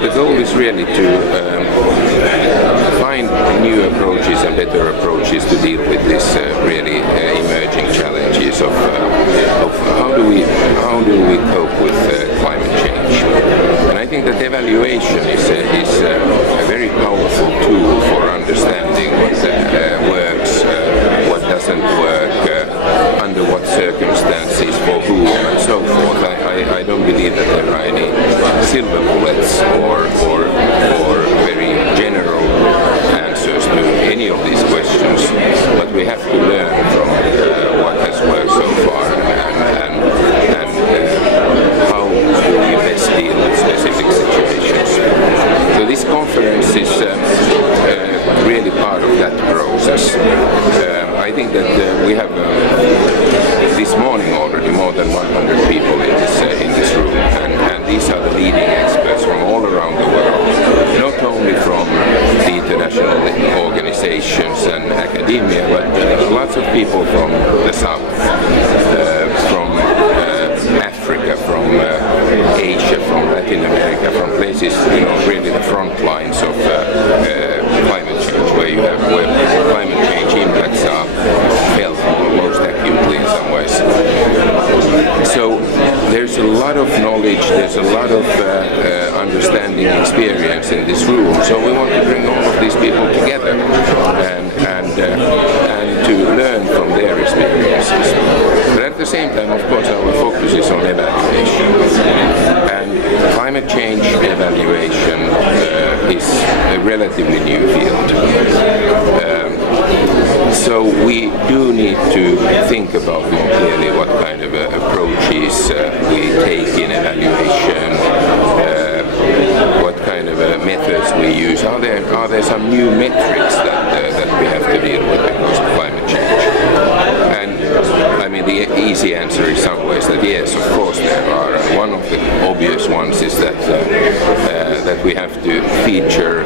the goal is really to find new approaches and better approaches to deal with this really emerging challenges of how do we cope with climate change. And I think that evaluation is a very powerful tool for understanding what works, what doesn't work, under what circumstances, for whom, and so forth. I don't believe that there are any silver bullets or very general answers to any of these questions, but we have to learn from what has worked so far and how we best deal with specific situations. So this conference is really part of that process. I think that we have this morning already more than 100 people in this room, and these are the leading experts from all around the world, not only from the international organizations and academia, but lots of people from the south, from Africa, from Asia, from Latin America, from places, really the front lines of climate change, where climate change impacts are felt most acutely in some ways. So there's a lot of knowledge, there's a lot of understanding, experience in this room. So we want to bring all of these people together and to learn from their experiences. But at the same time, of course, our focus is on evaluation. And climate change evaluation is a relatively new field. So we do need to think about more clearly what kind of approaches we take in evaluation, what kind of methods we use. Are there some new metrics that we have to deal with because of climate change? And I mean, the easy answer in some ways that yes, of course there are. One of the obvious ones is that we have to feature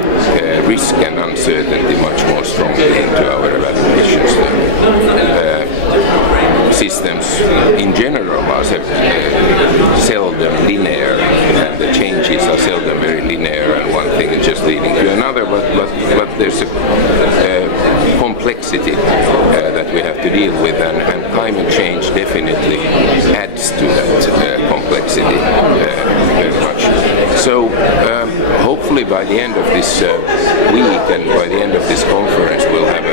risk and uncertainty much more strongly into our evaluations. Systems in general are seldom linear, and the changes are seldom very linear, and one thing is just leading to another, but there's a complexity that we have to deal with, and climate change definitely adds to that complexity very much. So hopefully by the end of this week and by the end of this conference we'll have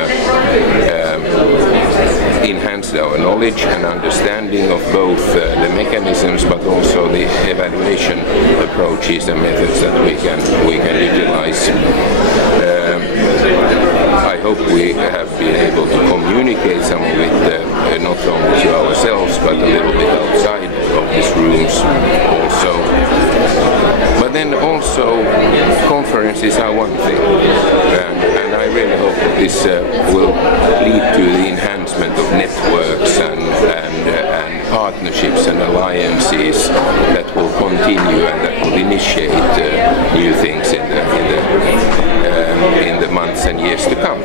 enhanced our knowledge and understanding of both the mechanisms but also the evaluation approaches and methods that we can utilize. I hope we have been able to communicate some of it not only to ourselves but a little bit outside of these rooms also. But then also conferences are one thing, and I really hope that this will lead to the enhancement of networks and partnerships and alliances that will continue and that will initiate new things in the months and years to come.